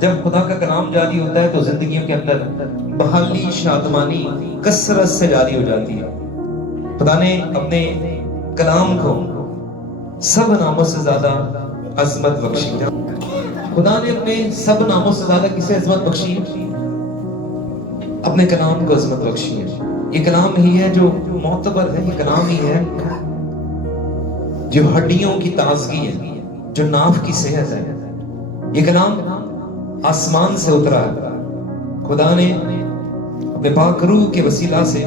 جب خدا کا کلام جاری ہوتا ہے تو زندگیوں کے اندر بحالی، شادمانی کثرت سے جاری ہو جاتی ہے۔ خدا نے اپنے کلام کو سب ناموں سے زیادہ عظمت بخشی۔ خدا نے اپنے سب ناموں سے زیادہ کسے عظمت بخشی؟ اپنے کلام کو عظمت بخشی ہے۔ یہ کلام ہی ہے جو معتبر ہے، یہ کلام ہی ہے جو ہڈیوں کی تازگی ہے، جو ناف کی صحت ہے۔ یہ کلام آسمان سے اترا ہے۔ خدا نے اپنے پاک روح کے وسیلہ سے،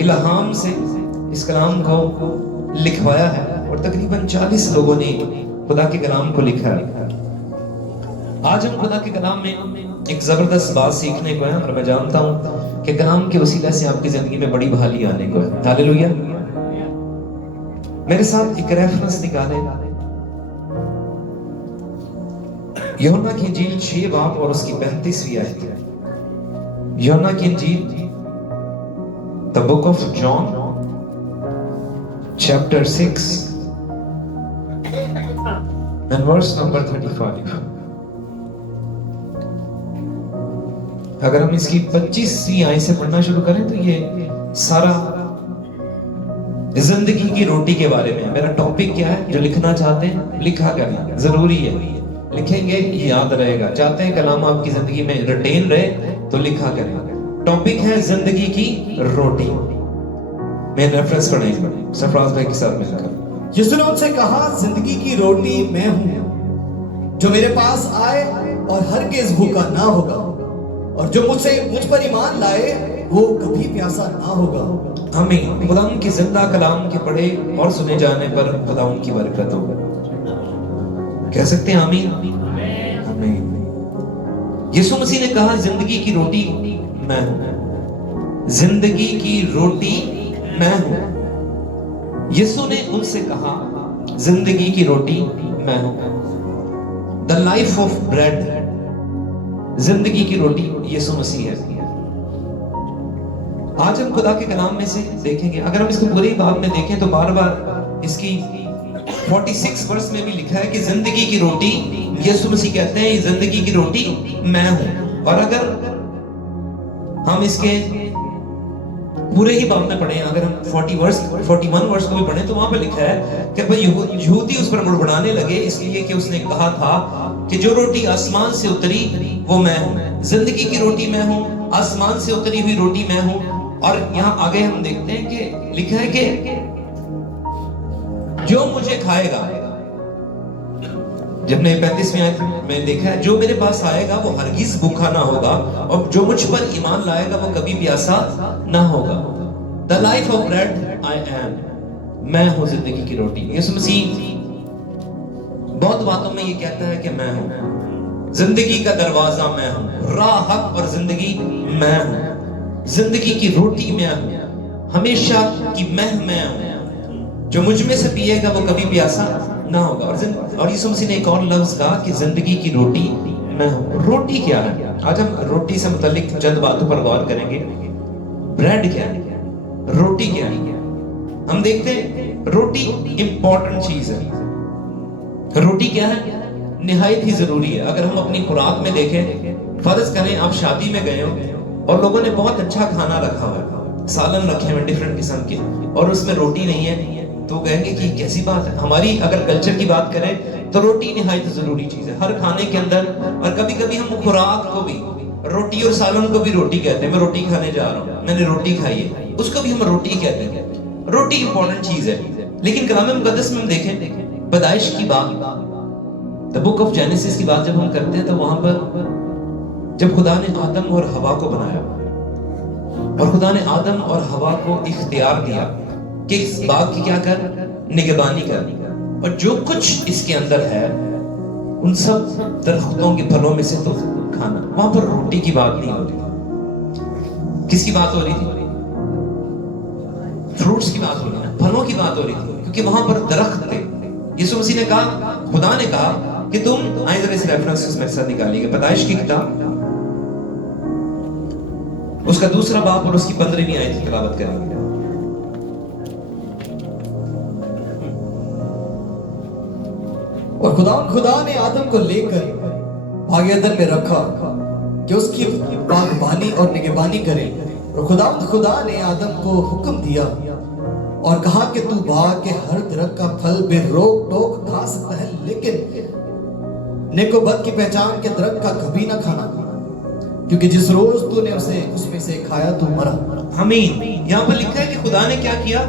الہام سے اس کلام کو لکھوایا ہے، اور تقریباً 40 لوگوں نے خدا کے کلام کو لکھا ہے۔ آج ہم خدا کے کلام میں ایک زبردست بات سیکھنے کو ہے، اور میں جانتا ہوں کہ کلام کے وسیلہ سے آپ کی زندگی میں بڑی بحالی آنے کو ہے۔ ہاللیلویہ۔ میرے ساتھ ایک ریفرنس نکالیں، یوحنا کی انجیل 6 باب اور اس کی 35ویں آیت ہے۔ یوحنا کی انجیل The book of John chapter 6 and verse number 35۔ اگر ہم اس کی 25ویں آیت سے پڑھنا شروع کریں تو یہ سارا زندگی کی روٹی کے بارے میں ہے۔ میرا ٹاپک کیا ہے؟ جو لکھنا چاہتے ہیں لکھا کرنا ضروری ہے، لکھیں گے یاد رہے گا۔ چاہتے ہیں کلام آپ کی زندگی میں ریٹین رہے تو لکھا کریں۔ ٹاپک ہے زندگی کی روٹی۔ میں ریفرنس پڑھیں گے سرفراز بھائی کے ساتھ مل کر۔ یسوع نے ان سے کہا، زندگی کی روٹی میں ہوں، جو میرے پاس آئے اور ہرگز بھوکا نہ ہوگا، اور جو مجھ پر ایمان لائے وہ کبھی پیاسا نہ ہوگا۔ آمین۔ خدا ان کی زندہ کلام کے پڑھے اور سنے جانے پر خدا ان کی برکت ہو۔ کہہ سکتے ہیں آمین؟ آمین۔ یسوع مسیح نے کہا زندگی کی روٹی میں ہوں، زندگی کی روٹی میں ہوں۔ یسوع نے ان سے کہا زندگی کی روٹی میں ہوں۔ The life of bread، زندگی کی روٹی یسوع مسیح ہے۔ آج ہم خدا کے کلام میں سے دیکھیں گے، اگر ہم اس کو پوری بات میں دیکھیں تو بار بار اس کی 46 ورس میں بھی لکھا ہے کہ زندگی کی روٹی یسوع مسیح کہتے ہیں، یہ زندگی کی روٹی میں ہوں۔ اور اگر ہم اس کے پورے ہی باب میں پڑھیں، اگر ہم 41 ورس کو بھی پڑھیں تو وہاں پہ لکھا ہے کہ یہودی اس پر بڑبڑانے لگے، اس لیے کہ اس نے کہا تھا کہ جو روٹی آسمان سے اتری وہ میں ہوں۔ زندگی کی روٹی میں ہوں، آسمان سے اتری ہوئی روٹی میں ہوں۔ اور یہاں آگے ہم دیکھتے ہیں کہ لکھا ہے کہ جو مجھے کھائے گا، جب نے 35ویں آیت میں دیکھا ہے، جو میرے پاس آئے گا وہ ہرگز بھوکا نہ ہوگا، اور جو مجھ پر ایمان لائے گا وہ کبھی پیاسا نہ ہوگا۔ The life of bread I am، میں ہوں زندگی کی روٹی۔ یسوع مسیح بہت باتوں میں یہ کہتا ہے کہ میں ہوں، زندگی کا دروازہ میں ہوں، راہ، حق اور زندگی میں ہوں، زندگی کی روٹی میں ہوں، ہمیشہ کی میں ہوں، جو مجھ میں سے پیے گا وہ کبھی پیاسا نہ ہوگا۔ اور یسوع مسیح نے ایک اور لفظ کہا کہ زندگی کی روٹی میں ہوں۔ روٹی کیا ہے؟ آج ہم روٹی سے متعلق چند باتوں پر غور کریں گے۔ بریڈ کیا ہے؟ روٹی کیا ہے؟ ہم دیکھتے ہیں روٹی امپورٹنٹ چیز ہے۔ روٹی کیا ہے؟ نہایت ہی ضروری ہے۔ اگر ہم اپنی خوراک میں دیکھیں، فرض کریں آپ شادی میں گئے ہو اور لوگوں نے بہت اچھا کھانا رکھا ہوا ہے، سالن رکھے ہوئے ڈیفرنٹ قسم کے، اور اس میں روٹی نہیں ہے، تو کہیں گے کہ کیسی بات ہے۔ ہماری اگر کلچر کی بات کریں تو روٹی نہایت ضروری چیز ہے ہر کھانے کے اندر۔ اور کبھی کبھی ہم خوراک کو بھی، روٹی اور سالن کو بھی روٹی کہتے ہیں۔ میں روٹی کھانے جا رہا ہوں، میں نے روٹی کھائی ہے، اس کو بھی ہم روٹی کہتے ہیں۔ روٹی امپورٹنٹ چیز ہے۔ لیکن کلام مقدس میں ہم دیکھیں پیدائش کی بات، The book of Genesis کی بات جب ہم کرتے ہیں تو وہاں پر جب خدا نے آدم اور حوا کو بنایا، اور خدا نے آدم اور حوا کو اختیار دیا کہ اس باغ کی کیا کر؟ نگہبانی کر، اور جو کچھ اس کے اندر ہے ان سب درختوں کے پھلوں میں سے تو کھانا۔ وہاں پر روٹی کی بات نہیں ہو رہی تھی، کس کی بات ہو رہی تھی؟ فروٹس کی بات ہو رہی تھی، پھلوں کی بات ہو رہی تھی، کیونکہ وہاں پر درخت تھے۔ یسوع مسیح نے کہا، خدا نے کہا کہ تم آئیں ذرا اس ریفرنس میرے ساتھ نکالیے گا، پیدائش کی کتاب اس کا 2 باب اور اس کی 15ویں آیت کی تلاوت کریں گے۔ اور خدا نے آدم کو لے کر باغ عدن میں رکھا کہ اس کی باغبانی اور نگہبانی کرے، اور خدا نے آدم کو حکم دیا اور کہا کہ تو باغ کے ہر درخت کا پھل بے روک ٹوک کھا سکتا ہے، لیکن نیک و بد کی پہچان کے درخت کا کبھی نہ کھانا، کیونکہ جس روز تو نے اس میں سے کھایا تو مرا۔ آمین۔ یہاں پر لکھا ہے کہ خدا نے کیا کیا؟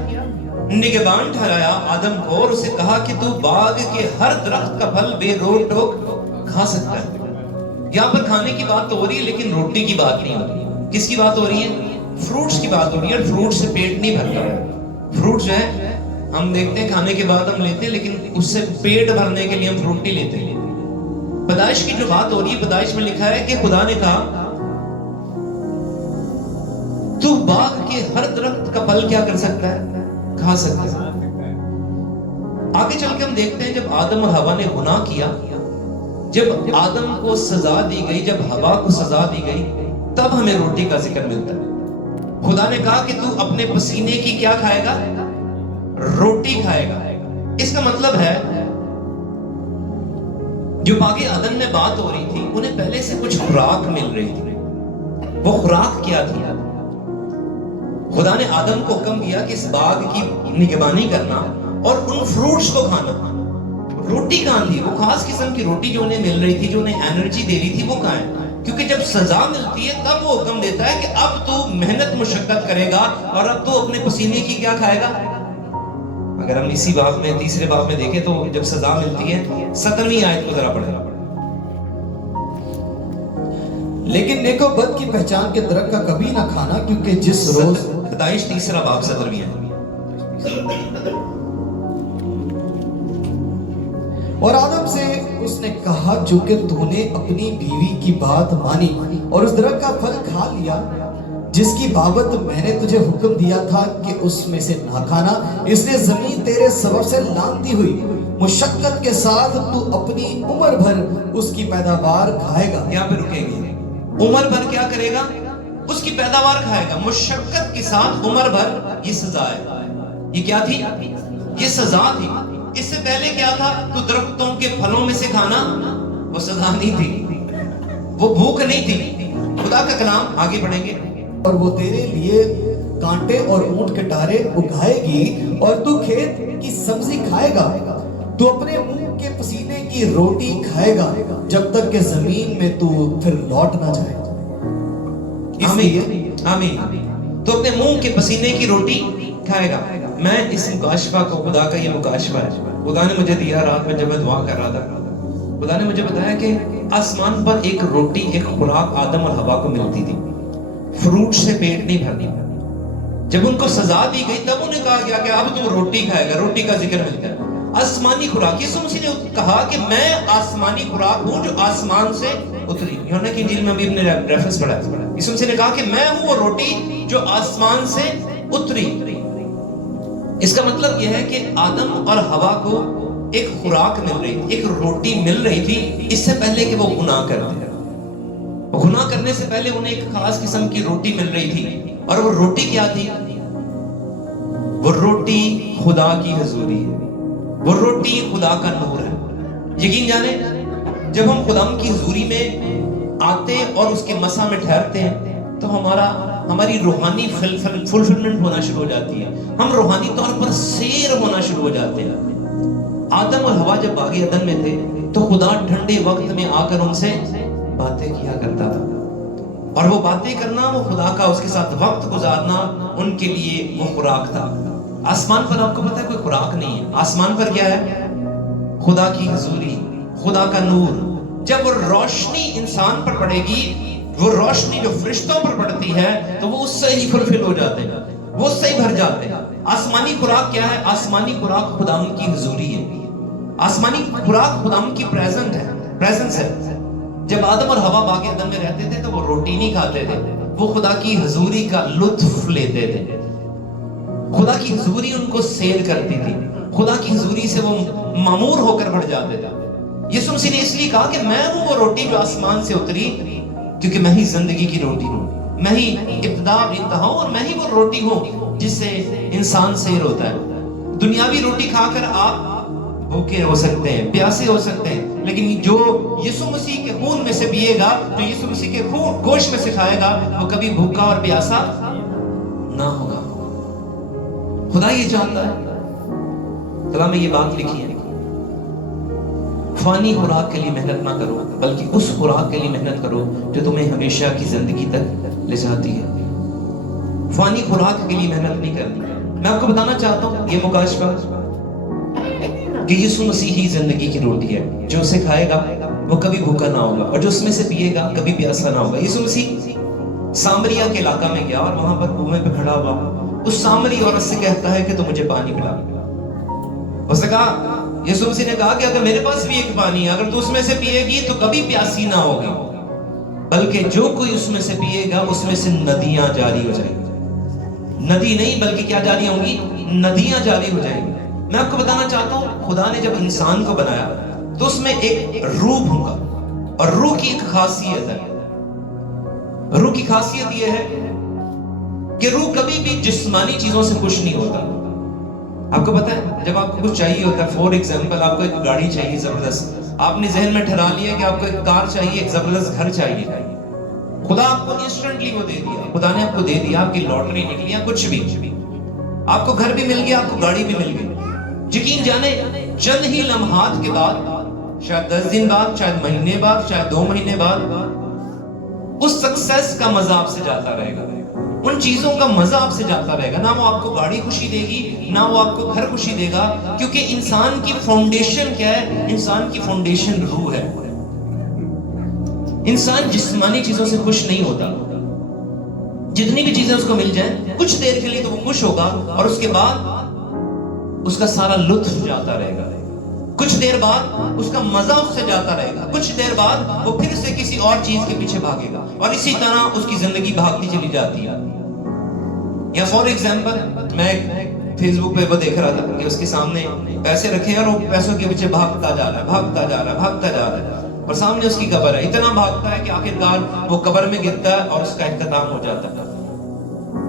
نگہبان ٹھہرایا آدم کو اور اسے کہا کہ تو باغ کے ہر درخت کا پھل بے روک ٹوک کھا سکتا ہے۔ یہاں پر کھانے کی بات تو ہو رہی ہے لیکن روٹی کی بات نہیں ہو رہی۔ کس کی بات ہو رہی ہے؟ فروٹس کی بات ہو رہی ہے، اور فروٹ سے پیٹ نہیں بھرتا۔ فروٹ جو ہے ہم دیکھتے ہیں کھانے کے بعد ہم لیتے ہیں، لیکن اس سے پیٹ بھرنے کے لیے ہم فروٹ نہیں لیتے۔ پیدائش کی جو بات ہو رہی ہے، پیدائش میں لکھا ہے کہ خدا نے کہا تو باغ کے ہر درخت کا پھل کیا کر سکتا ہے؟ کھا سکتا ہے۔ آگے چل کے ہم دیکھتے ہیں جب آدم اور حوا نے گناہ کیا، جب آدم کو سزا دی گئی، جب حوا کو سزا دی گئی، تب ہمیں روٹی کا ذکر ملتا ہے۔ خدا نے کہا کہ تو اپنے پسینے کی کیا کھائے گا؟ روٹی کھائے گا۔ اس کا مطلب ہے جو باغ عدن میں بات ہو رہی تھی، انہیں پہلے سے کچھ خوراک مل رہی تھی۔ وہ خوراک کیا تھی؟ خدا نے آدم کو حکم دیا کہ اس باغ کی نگہبانی کرنا اور ان فروٹس کو کھانا۔ روٹی کہاں تھی؟ وہ خاص قسم کی روٹی جو انہیں مل رہی تھی، جو انہیں انرجی دے رہی تھی، وہ کہاں ہے؟ کیونکہ جب سزا ملتی ہے تب وہ حکم دیتا ہے کہ اب تو محنت مشقت کرے گا اور اب تو اپنے پسینے کی کیا کھائے گا۔ اگر ہم اسی باب میں تیسرے باب میں دیکھیں تو جب سزا ملتی ہے 17ویں آیت کو ذرا پڑھیں۔ لیکن نیک و بد کی پہچان کے درخت کا کبھی نہ کھانا، کیونکہ جس روز پیدائش تیسرا باب 17ویں آیت۔ اور آدم سے اس نے کہا چونکہ تو نے اپنی بیوی کی بات مانی اور اس درخت کا پھل کھا لیا جس کی بابت میں نے تجھے حکم دیا تھا کہ اس میں سے نہ کھانا، اس نے زمین تیرے سبب سے لانتی ہوئی، مشقت کے ساتھ تو اپنی عمر بھر اس کی پیداوار کھائے گا۔ یہاں پہ رکیں گے، عمر بھر کیا کرے گا؟ اس کی پیداوار کھائے گا، مشقت کے ساتھ عمر بھر۔ یہ سزا ہے۔ یہ کیا تھی؟ یہ سزا تھی۔ اس سے پہلے کیا تھا؟ تو درختوں کے پھلوں میں سے کھانا، وہ سزا نہیں تھی، وہ بھوک نہیں تھی۔ خدا کا کلام آگے پڑھیں گے۔ اور وہ تیرے لیے کانٹے اور اونٹ کے ڈارے اگائے گی اور تو کھیت کی سبزی کھائے گا، تو اپنے منہ کے پسینے کی روٹی کھائے گا جب تک کہ زمین میں تو پھر لوٹ نہ جائے۔ آمین آمین۔ تو اپنے منہ کے پسینے کی روٹی کھائے گا۔ میں اس مکاشفہ کو، خدا کا یہ مکاشفہ ہے، خدا نے مجھے دیا رات میں جب میں دعا کر رہا تھا۔ خدا نے مجھے بتایا کہ آسمان پر ایک روٹی، ایک خوراک آدم اور حوا کو ملتی تھی، فروٹ سے پیٹ نہیں بھرنی۔ جب ان کو سزا دی گئی تب انہیں کہا گیا کہ اب تم روٹی کھائے گا۔ روٹی کا ذکر ملتا ہے، آسمانی خوراک۔ یسوع مسیح نے کہا کہ میں آسمانی خوراک ہوں جو آسمان سے اتری۔ یوحنا کی انجیل میں ابھی ہم نے ریفرنس پڑھا ہے، یسوع مسیح نے کہا کہ میں ہوں وہ روٹی جو آسمان سے اتری۔ اس کا مطلب یہ ہے کہ آدم اور حوا کو ایک خوراک مل رہی تھی، ایک روٹی مل رہی تھی اس سے پہلے کہ وہ گناہ کرتے۔ گناہ کرنے سے پہلے انہیں ایک خاص قسم کی روٹی مل رہی تھی، اور وہ روٹی کیا تھی؟ وہ روٹی خدا کی حضوری ہے، وہ روٹی خدا کا نور ہے۔ یقین جانے جب ہم خدا کی حضوری میں آتے اور اس کے مسا میں ٹھہرتے ہیں تو ہماری روحانی فلفلمنٹ ہونا شروع ہو جاتی ہے، ہم روحانی طور پر سیر ہونا شروع ہو جاتے ہیں۔ آدم اور حوا جب باغ عدن میں تھے تو خدا ٹھنڈے وقت میں آ کر ان سے باتیں کیا کرتا تھا، اور وہ باتیں کرنا، وہ خدا کا اس کے ساتھ وقت گزارنا ان کے لیے وہ خوراک تھا۔ آسمان پر آپ کو پتا ہے کوئی خوراک نہیں ہے، آسمان پر کیا ہے؟ خدا کی حضوری، خدا کا نور۔ جب وہ روشنی انسان پر پڑے گی، وہ روشنی جو فرشتوں پر پڑتی ہے تو وہ اس سے ہی فلفل ہو جاتے ہیں، وہ اس سے ہی بھر جاتے ہیں۔ آسمانی خوراک کیا ہے؟ آسمانی خوراک خدا کی حضوری ہے، آسمانی خوراک خدا کی پریزنس ہے۔ جب آدم اور حوا باغ عدن میں رہتے تھے تو وہ روٹی نہیں کھاتے تھے، وہ خدا کی حضوری کا لطف لیتے تھے۔ خدا کی حضوری ان کو سیر کرتی تھی، خدا کی حضوری سے وہ معمور ہو کر بڑھ جاتے تھے۔ یسوع مسیح نے اس لیے کہا کہ میں ہوں وہ روٹی جو آسمان سے اتری، کیونکہ میں ہی زندگی کی روٹی ہوں، میں ہی ابتدا اور انتہا ہوں، اور میں ہی وہ روٹی ہوں جس سے انسان سیر ہوتا ہے۔ دنیاوی روٹی کھا کر آپ بھوکے ہو سکتے ہیں، پیاسے ہو سکتے ہیں، لیکن جو یسوع مسیح کے خون میں سے پیے گا، جو یسوع مسیح کے خون گوشت میں سے کھائے گا، وہ کبھی بھوکا اور پیاسا نہ ہوگا۔ خدا یہ چاہتا ہے، کلام میں یہ بات لکھی ہے، فانی خوراک کے لیے محنت نہ کرو، بلکہ اس خوراک کے لیے محنت کرو جو تمہیں ہمیشہ کی زندگی تک لے جاتی ہے۔ فانی خوراک کے لیے محنت نہیں کرنی۔ میں آپ کو بتانا چاہتا ہوں یہ مکاشفہ کہ یسوع مسیح ہی زندگی کی روٹی ہے، جو اسے کھائے گا وہ کبھی بھوکا نہ ہوگا، اور جو اس میں سے پیے گا کبھی پیاسا نہ ہوگا۔ یسوع مسیح سامریا کے علاقہ میں گیا اور وہاں پر کنویں پہ کھڑا ہوا، اس سامری عورت سے کہتا ہے کہ تو مجھے پانی پلا۔ اس نے کہا، یسوع مسیح نے کہا کہ اگر میرے پاس بھی ایک پانی ہے، اگر تو اس میں سے پیے گی تو کبھی پیاسی نہ ہوگی، بلکہ جو کوئی اس میں سے پیے گا اس میں سے ندیاں جاری ہو جائیں گی۔ ندی نہیں بلکہ کیا جاری ہوں گی؟ ندیاں جاری ہو جائیں گی۔ میں آپ کو بتانا چاہتا ہوں، خدا نے جب انسان کو بنایا تو اس میں ایک روح ہوگا، اور روح کی ایک خاصیت ہے۔ روح کی خاصیت یہ ہے کہ روح کبھی بھی جسمانی چیزوں سے خوش نہیں ہوتا۔ آپ کو پتا ہے جب آپ کو کچھ چاہیے ہوتا ہے، فور ایگزامپل آپ کو ایک گاڑی چاہیے زبردست، آپ نے ذہن میں ٹھہرا لیا کہ آپ کو ایک کار چاہیے، ایک زبردست گھر چاہیے، خدا آپ کو انسٹنٹلی وہ دے دیا، خدا نے آپ کو دے دیا، آپ کی لاٹری نکلی یا کچھ بھی، آپ کو گھر بھی مل گیا، آپ کو گاڑی بھی مل گئی۔ یقین جانے چند ہی لمحات کے بعد، شاید 10 دن بعد، شاید مہینے بعد، شاید 2 مہینے بعد، اس سکسیس کا مزہ آپ سے جاتا رہے گا، ان چیزوں کا مزہ آپ سے جاتا رہے گا۔ نہ وہ آپ کو گاڑی خوشی دے گی، نہ وہ آپ کو گھر خوشی دے گا، کیونکہ انسان کی فاؤنڈیشن کیا ہے؟ انسان کی فاؤنڈیشن روح ہے۔ انسان جسمانی چیزوں سے خوش نہیں ہوتا، جتنی بھی چیزیں اس کو مل جائیں کچھ دیر کے لیے تو وہ خوش ہوگا، اور اس کے بعد اس کا سارا لطف جاتا رہے گا، کچھ دیر بعد اس کا مزہ اس سے جاتا رہے گا، کچھ دیر بعد وہ پھر سے کسی اور چیز کے پیچھے بھاگے گا، اور اسی طرح اس کی زندگی بھاگتی چلی جاتی ہے۔ یا فور ایگزامپل میں فیس بک پہ وہ دیکھ رہا تھا کہ اس کے سامنے پیسے رکھے ہیں اور وہ پیسوں کے پیچھے بھاگتا جا رہا ہے، بھاگتا جا رہا ہے، بھاگتا جا رہا ہے، اور سامنے اس کی قبر ہے، اتنا بھاگتا ہے کہ آخرکار وہ قبر میں گرتا ہے اور اس کا اختتام ہو جاتا ہے۔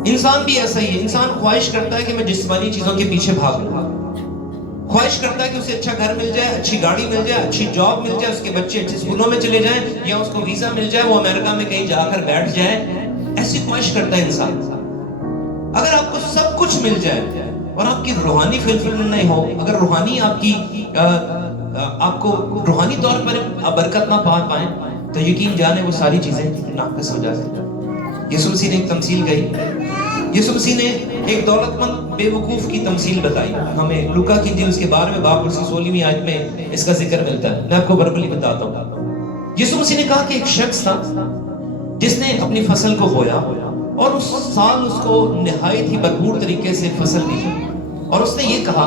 انسان بھی ایسا ہی ہے، انسان خواہش کرتا ہے کہ میں جسمانی چیزوں کے پیچھے بھاگوں، خواہش کرتا ہے کہ اسے اچھا گھر مل جائے، اچھی گاڑی مل جائے، اچھی جاب مل جائے، اس کے بچے اچھے اسکولوں میں چلے جائیں، یا اس کو ویزا مل جائے، وہ امریکہ میں کہیں جا کر بیٹھ جائے، ایسی خواہش کرتا ہے انسان۔ اگر آپ کو سب کچھ مل جائے اور آپ کی روحانی فلفلمنٹ نہیں ہو، اگر روحانی آپ کو روحانی طور پر برکت نہ پا پائیں، تو یقین جانے وہ ساری چیزیں ناقص ہو جاتی ہیں۔ یسوع مسیح نے ایک تمثیل کہی، یسوع مسیح نے ایک دولت مند بے وقوف کی تمثیل بتائی، ہمیں لوکا کی انجیل اس کے 12ویں باب اور 16ویں آیت میں اس کا ذکر ملتا ہے۔ میں آپ کو بربلی بتاتا ہوں۔ یسوع مسیح نے کہا کہ ایک شخص تھا جس نے اپنی فصل کو بویا، اور اس سال اس کو نہایت ہی بھرپور طریقے سے فصل دی، اور اس نے یہ کہا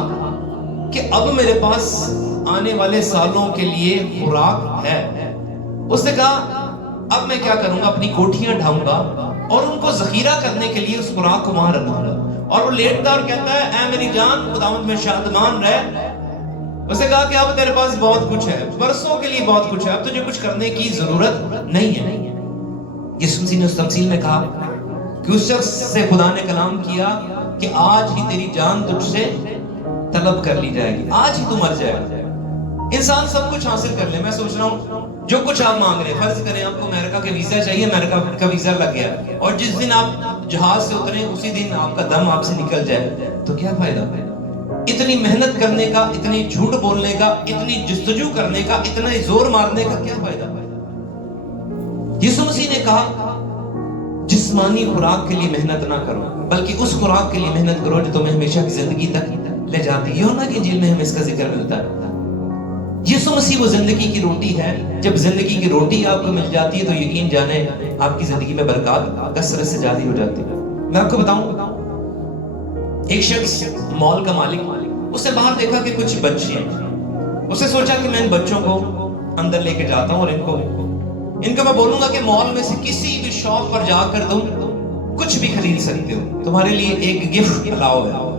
کہ اب میرے پاس آنے والے سالوں کے لیے خوراک ہے۔ اس نے کہا اب میں کیا کروں گا، اپنی کوٹھیاں ڈھاؤں گا اور ان کو ذخیرہ کرنے کے لیے اس خوراک کو وہاں رکھوں گا۔ اور وہ لیٹتا اور کہتا ہے اے میری جان خداوند میں شادمان رہ۔ اس نے کہا کہ اب تیرے پاس بہت کچھ ہے، برسوں کے لیے بہت کچھ ہے، اب تجھے کچھ کرنے کی ضرورت نہیں ہے۔ یسوع مسیح نے اس تمثیل میں کہا کہ اس شخص سے خدا نے کلام کیا کہ آج ہی تیری جان تجھ سے طلب کر لی جائے گی، آج ہی تو مر جائے گا۔ انسان سب کچھ حاصل کر لے، میں سوچ رہا ہوں جو کچھ آپ مانگ رہے ہیں، فرض کریں آپ کو امریکہ کا ویزا چاہیے، امریکہ کا ویزا لگ گیا، اور جس دن آپ جہاز سے اتریں اسی دن آپ کا دم آپ سے نکل جائے، تو کیا فائدہ؟ اتنی محنت کرنے کا، اتنی جھوٹ بولنے کا، اتنی جستجو کرنے کا، اتنا زور مارنے کا کیا فائدہ؟ یسوع مسیح نے کہا جسمانی خوراک کے لیے محنت نہ کرو، بلکہ اس خوراک کے لیے محنت کرو جو تمہیں ہمیشہ کی زندگی تک لے جاتی ہے۔ یوحنا کی انجیل میں ہمیں اس کا ذکر ملتا ہے۔ یسوع مسیح وہ زندگی کی روٹی ہے، جب زندگی کی روٹی آپ کو مل جاتی ہے تو یقین جانے آپ کی زندگی میں برکات کثرت سے جاری ہو جاتی ہے۔ میں آپ کو بتاؤں، ایک شخص مال کا مالک، اس نے باہر دیکھا کہ کچھ بچے ہیں، اس نے سوچا کہ میں ان بچوں کو اندر لے کے جاتا ہوں اور ان کو میں بولوں گا کہ مال میں سے کسی بھی شاپ پر جا کر تم کچھ بھی خرید سکتے ہو، تمہارے لیے ایک گفٹ الاؤ ہے،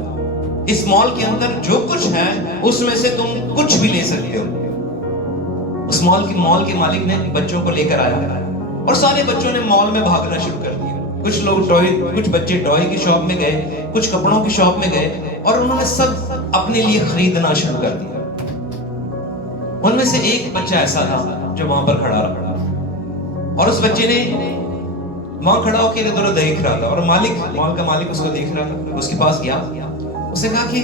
اس مال کے اندر جو کچھ ہے اس میں سے تم کچھ بھی لے سکتے ہو۔ اس مال کے مالک نے بچوں کو لے کر آیا اور سارے بچوں نے مال میں بھاگنا شروع کر دیا۔ کچھ بچے ٹوائے کی شاپ میں گئے، کچھ کپڑوں کی شاپ میں گئے، اور انہوں نے سب اپنے لیے خریدنا شروع کر دیا۔ ان میں سے ایک بچہ ایسا تھا جو وہاں پر کھڑا رہا، اور اس بچے نے وہاں کھڑا ہو کے ادھر ادھر دیکھ رہا تھا، اور مال کا مالک اس کو دیکھ رہا تھا۔ اس کے پاس گیا، اس نے کہا کہ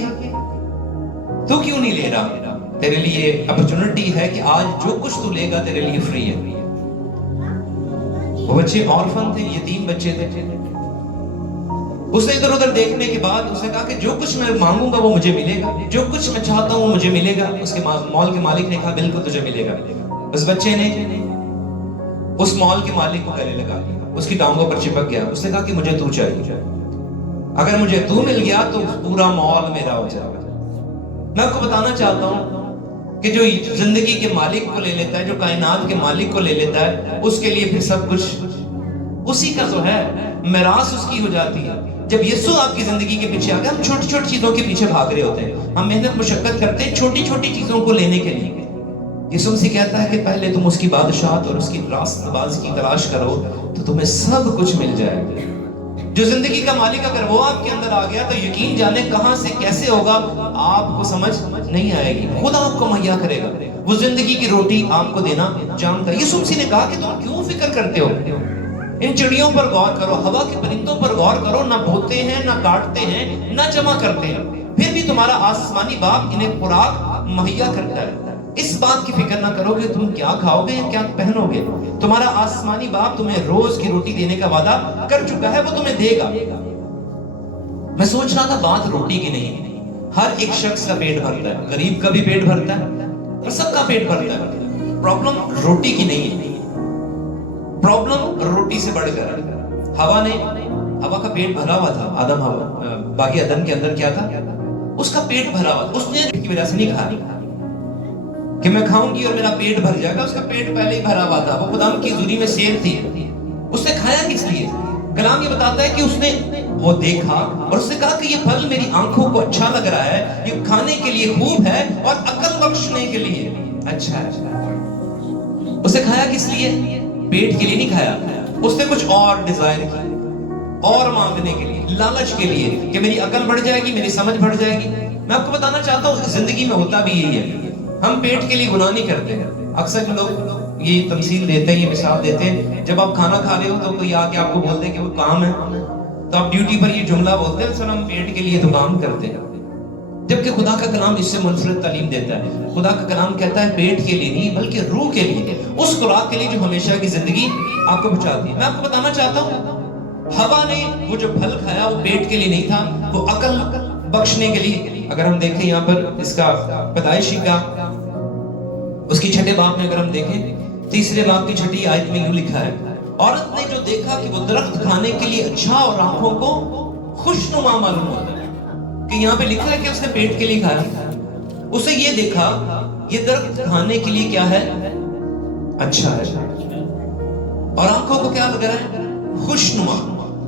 تو کیوں نہیں لے رہا؟ تیرے لیے اپرچونٹی ہے کہ آج جو کچھ تو لے گا تیرے لیے فری ہے۔ وہ بچے آرفن تھے، یتیم بچے تھے۔ اس نے ادھر ادھر دیکھنے کے بعد اس نے کہا کہ جو کچھ میں مانگوں گا وہ مجھے ملے گا، جو کچھ میں چاہتا ہوں وہ مجھے ملے گا۔ اس کے مال کے مالک نے کہا بالکل تجھے ملے گا۔ اس بچے نے اس مال کے مالک کو گلے لگا لیا، اس کی ٹانگوں پر چپک گیا۔ اس نے کہا کہ مجھے تو چاہیے، اگر مجھے تو مل گیا تو پورا مال میرا ہو جائے گا۔ میں آپ کو بتانا چاہتا ہوں کہ جو زندگی کے مالک کو لے لیتا ہے، جو کائنات کے مالک کو لے لیتا ہے، اس کے لیے پھر سب کچھ اسی کا تو ہے، میراث اس کی ہو جاتی ہے۔ جب یسوع آپ کی زندگی کے پیچھے آ گیا، ہم چھوٹی چھوٹی چیزوں کے پیچھے بھاگ رہے ہوتے ہیں، ہم محنت مشقت کرتے ہیں چھوٹی چھوٹی چیزوں کو لینے کے لیے۔ یسوع سے کہتا ہے کہ پہلے تم اس کی بادشاہت اور اس کی راست باز کی تلاش کرو تو تمہیں سب کچھ مل جائے گا۔ جو زندگی کا مالک اگر وہ آپ کے اندر آ گیا تو یقین جانے کہاں سے کیسے ہوگا آپ کو سمجھ نہیں آئے گی، خود آپ کو مہیا کرے گا، وہ زندگی کی روٹی آپ کو دینا جانتا ہے۔ یسوع مسیح نے کہا کہ تم کیوں فکر کرتے ہو؟ ان چڑیوں پر غور کرو، ہوا کے پرندوں پر غور کرو، نہ بوتے ہیں، نہ کاٹتے ہیں، نہ جمع کرتے ہیں، پھر بھی تمہارا آسمانی باپ انہیں خوراک مہیا کرتا ہے۔ اس بات کی فکر نہ کرو کہ تم کیا کھاؤ گے یا کیا پہنو گے، تمہارا آسمانی باپ تمہیں روز کی روٹی دینے کا وعدہ کر چکا ہے، وہ تمہیں دے گا۔ میں سوچ رہا تھا بات روٹی کی نہیں، ہر ایک شخص کا پیٹ بھرتا ہے، غریب کا بھی پیٹ بھرتا ہے اور سب کا پیٹ بھرتا ہے۔ پرابلم روٹی کی نہیں ہے، پرابلم روٹی سے بڑھ کر ہوا کا پیٹ بھرا ہوا تھا۔ آدم ہوا باغی عدن کے اندر کیا تھا؟ اس کا پیٹ بھرا ہوا، اس نے کی وجہ سے نہیں کھا کہ میں کھاؤں گی اور میرا پیٹ بھر جائے گا، اس کا پیٹ پہلے ہی بھرا ہوا تھا، وہ خدا کی حضوری میں سیر تھی۔ اس نے کھایا کس لیے؟ کلام یہ بتاتا ہے کہ اس نے وہ دیکھا اور اس نے کہا کہ یہ پھل میری آنکھوں کو اچھا لگ رہا ہے، یہ کھانے کے لیے خوب ہے اور عقل بخشنے کے لیے اچھا ہے۔ اس نے کھایا کس لیے؟ پیٹ کے لیے نہیں کھایا، اس نے کچھ اور ڈیزائر کی، اور مانگنے کے لیے، لالچ کے لیے کہ میری عقل بڑھ جائے گی، میری سمجھ بڑھ جائے گی۔ میں آپ کو بتانا چاہتا ہوں زندگی میں ہوتا بھی یہی ہے، ہم پیٹ کے لیے گناہ نہیں کرتے ہیں۔ اکثر لوگ یہ تمثیل دیتے ہیں، یہ مثال دیتے ہیں، جب آپ کھانا کھا رہے ہو تو کوئی آ کے آپ کو بولتے ہیں کہ وہ کام ہے، تو آپ ڈیوٹی پر یہ جملہ بولتے ہیں سر ہم پیٹ کے لیے تو کام کرتے ہیں، جبکہ خدا کا کلام اس سے منفرد تعلیم دیتا ہے۔ خدا کا کلام کہتا ہے پیٹ کے لیے نہیں بلکہ روح کے لیے، اس خوراک کے لیے جو ہمیشہ کی زندگی آپ کو بچاتی ہے۔ میں آپ کو بتانا چاہتا ہوں ہوا نے وہ جو پھل کھایا وہ پیٹ کے لیے نہیں تھا، وہ عقل بخشنے کے لیے۔ اگر ہم دیکھیں یہاں پر اس کا پیدائشی کا اس کی چھٹے باب میں اگر ہم دیکھیں، تیسرے باب کی چھٹی آیت میں یوں لکھا ہے، عورت نے جو دیکھا کہ وہ درخت کھانے کے لیے اچھا اور آنکھوں کو خوشنما معلوم ہوتا ہے، کہ یہاں پہ لکھا ہے کہ اس نے پیٹ کے لیے کھایا، اسے یہ دیکھا یہ درخت کھانے کے لیے کیا ہے؟ اچھا ہے، اور آنکھوں کو کیا لگ رہا ہے؟ خوشنما،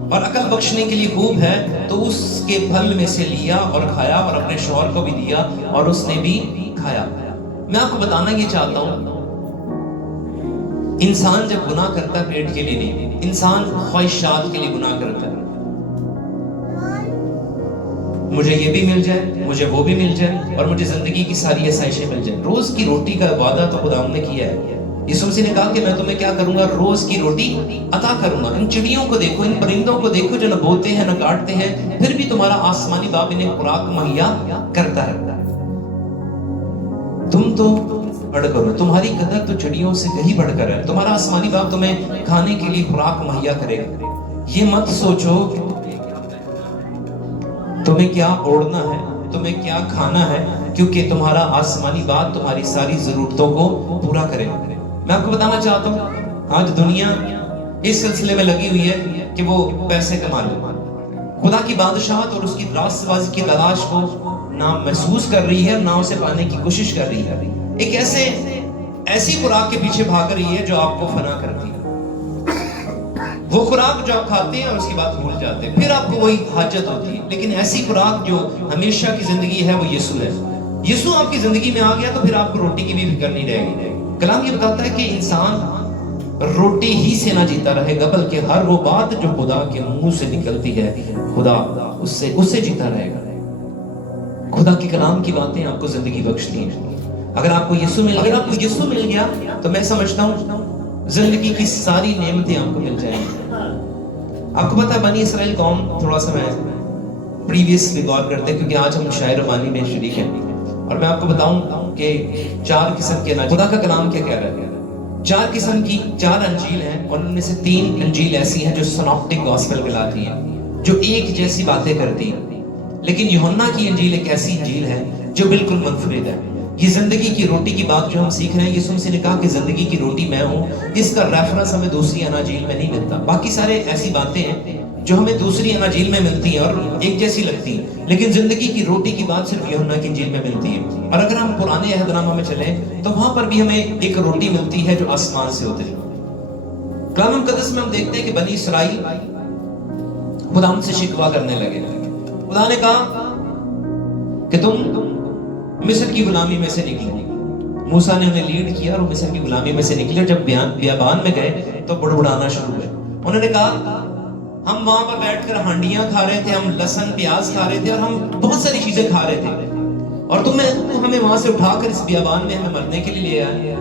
اور عقل بخشنے کے لیے خوب ہے، تو اس کے پھل میں سے لیا اور کھایا اور اپنے شوہر کو بھی دیا اور اس نے بھی کھایا۔ میں آپ کو بتانا یہ چاہتا ہوں انسان جب گناہ کرتا ہے پیٹ کے لیے نہیں، انسان خواہشات کے لیے گناہ کرتا ہے، مجھے یہ بھی مل جائے، مجھے وہ بھی مل جائے، اور مجھے زندگی کی ساری آسائشیں مل جائیں۔ روز کی روٹی کا وعدہ تو خدا نے کیا ہے، یسوع مسیح نے کہا کہ میں تمہیں کیا کروں گا؟ روز کی روٹی عطا کروں گا۔ ان چڑیوں کو دیکھو، ان پرندوں کو دیکھو جو نہ بوتے ہیں نہ کاٹتے ہیں، پھر بھی تمہارا آسمانی باپ انہیں خوراک مہیا کرتا ہے۔ تم تو بڑھ کرو، تمہاری قدر تو چڑیوں سے کہیں بڑھ کر ہے، تمہارا آسمانی باپ تمہیں کھانے کے لیے خوراک مہیا کرے گا۔ یہ مت سوچو تمہیں کیا اوڑھنا ہے، تمہیں کیا کھانا ہے، کیونکہ تمہارا آسمانی باپ تمہاری ساری ضرورتوں کو پورا کرے گا۔ میں آپ کو بتانا چاہتا ہوں آج دنیا اس سلسلے میں لگی ہوئی ہے کہ وہ پیسے کما لے، خدا کی بادشاہت اور اس کی راست بازی کی تلاش کو نہ محسوس کر رہی ہے، نہ اسے پانے کی کوشش کر رہی ہے، ایک ایسی خوراک کے پیچھے بھاگ رہی ہے جو آپ کو فنا کرتی ہے۔ وہ خوراک جو آپ کھاتے ہیں اور اس کے بعد بھول جاتے ہیں، پھر آپ کو وہی حاجت ہوتی ہے، لیکن ایسی خوراک جو ہمیشہ کی زندگی ہے وہ یسوع ہے۔ یسوع آپ کی زندگی میں آ گیا تو پھر آپ کو روٹی کی بھی فکر نہیں رہے گی۔ کلام یہ بتاتا ہے کہ انسان روٹی ہی سے نہ جیتا رہے گا بلکہ ہر وہ بات جو خدا کے منہ سے نکلتی ہے خدا اس سے جیتا رہے گا۔ خدا کے کلام کی باتیں آپ کو زندگی بخشتی ہیں۔ اگر آپ کو یسوع مل گیا تو میں سمجھتا ہوں زندگی کی ساری نعمتیں آپ کو مل جائیں گی. آپ کو پتا بنی اسرائیل قوم، تھوڑا سا میں پریویس بھی غور کرتے ہیں کیونکہ آج ہم شاعر ربانی میں شریک ہیں، اور میں آپ کو بتاؤں کہ 4 قسم کے خدا کا کلام کیا کہہ رہا ہے. 4 قسم کی 4 انجیل ہیں، اور ان میں سے 3 انجیل ایسی ہیں جو سناپٹک گاسپل کہلاتی ہیں، جو ایک جیسی باتیں کرتی ہیں. لیکن یوحنا کی انجیل ایک ایسی انجیل ہے جو بالکل منفرد ہے. یہ زندگی کی روٹی کی بات جو ہم سیکھ رہے ہیں، یسوع مسیح نے کہا کہ زندگی کی روٹی میں ہوں، اس کا ریفرنس ہمیں دوسری اناجیل میں نہیں ملتا. باقی سارے ایسی باتیں ہیں جو ہمیں دوسری اناجیل میں ملتی ہیں اور ایک جیسی لگتی ہیں، لیکن زندگی کی روٹی کی بات صرف یوحنا کی انجیل میں ملتی ہے. اور اگر ہم پرانے عہد نامہ میں چلیں تو وہاں پر بھی ہمیں ایک روٹی ملتی ہے جو آسمان سے اتری. کلام مقدس میں ہم دیکھتے ہیں کہ بنی اسرائیل خدا ان سے شکوہ کرنے لگے. خدا نے کہا کہ تم مصر کی غلامی میں سے نکلو. موسیٰ نے انہیں لیڈ کیا اور مصر کی غلامی میں سے نکلے، اور جب بیابان میں گئے تو بڑبڑانا شروع ہوئے. انہوں نے کہا ہم وہاں پر بیٹھ کر ہانڈیاں کھا رہے تھے، ہم لہسن پیاز کھا رہے تھے، اور ہم بہت ساری چیزیں کھا رہے تھے، اور تم ہمیں وہاں سے اٹھا کر اس بیابان میں ہمیں مرنے کے لیے لے آئے.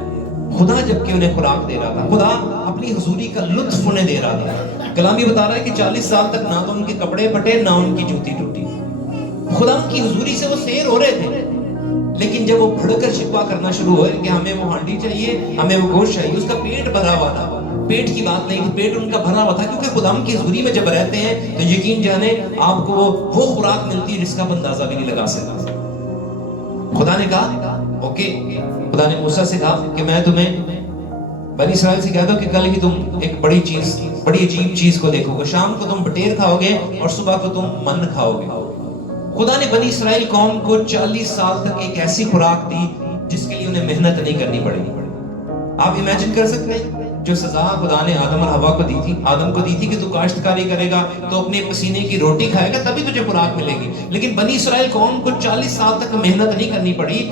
خدا جبکہ انہیں خوراک دے رہا تھا، خدا اپنی حضوری کا لطف انہیں دے رہا تھا. کلام یہ بتا رہا ہے کہ 40 سال تک نہ تو ان کے کپڑے پھٹے نہ ان کی جوتی ٹوٹی. خدا کی حضوری سے وہ سیر ہو رہے تھے، لیکن جب وہ بھڑ کر شکوہ کرنا شروع ہوئے کہ ہمیں وہ ہانڈی چاہیے، ہمیں وہ گوشت چاہیے، اس کا پیٹ بھرا ہوا تھا. پیٹ کی بات نہیں تھی، پیٹ ان کا بھرا ہوا تھا، کیونکہ خدا کی حضوری میں جب رہتے ہیں تو یقین جانے آپ کو وہ خوراک ملتی ہے جس کا اندازہ بھی نہیں لگا سکتا. خدا نے کہا اوکے، خدا نے موسیٰ سے کہا کہ میں تمہیں بنی اسرائیل سے کہتا ہوں کہ کل ہی تم ایک بڑی عجیب چیز کو دیکھو گے. شام کو تم بٹیر کھاؤ گے اور صبح کو تم من کھاؤ گے. خدا نے بنی اسرائیل قوم کو 40 سال تک ایک ایسی خوراک دی جس کے لیے انہیں محنت نہیں کرنی پڑی. آپ امیجن کر سکتے ہیں جو سزا خدا نے آدم اور حوا کو دی تھی، آدم کو دی تھی کہ تو کاشتکاری کرے گا، تو اپنے پسینے کی روٹی کھائے گا تبھی تجھے خوراک ملے گی. لیکن بنی اسرائیل قوم کو 40 سال تک محنت نہیں کرنی پڑی،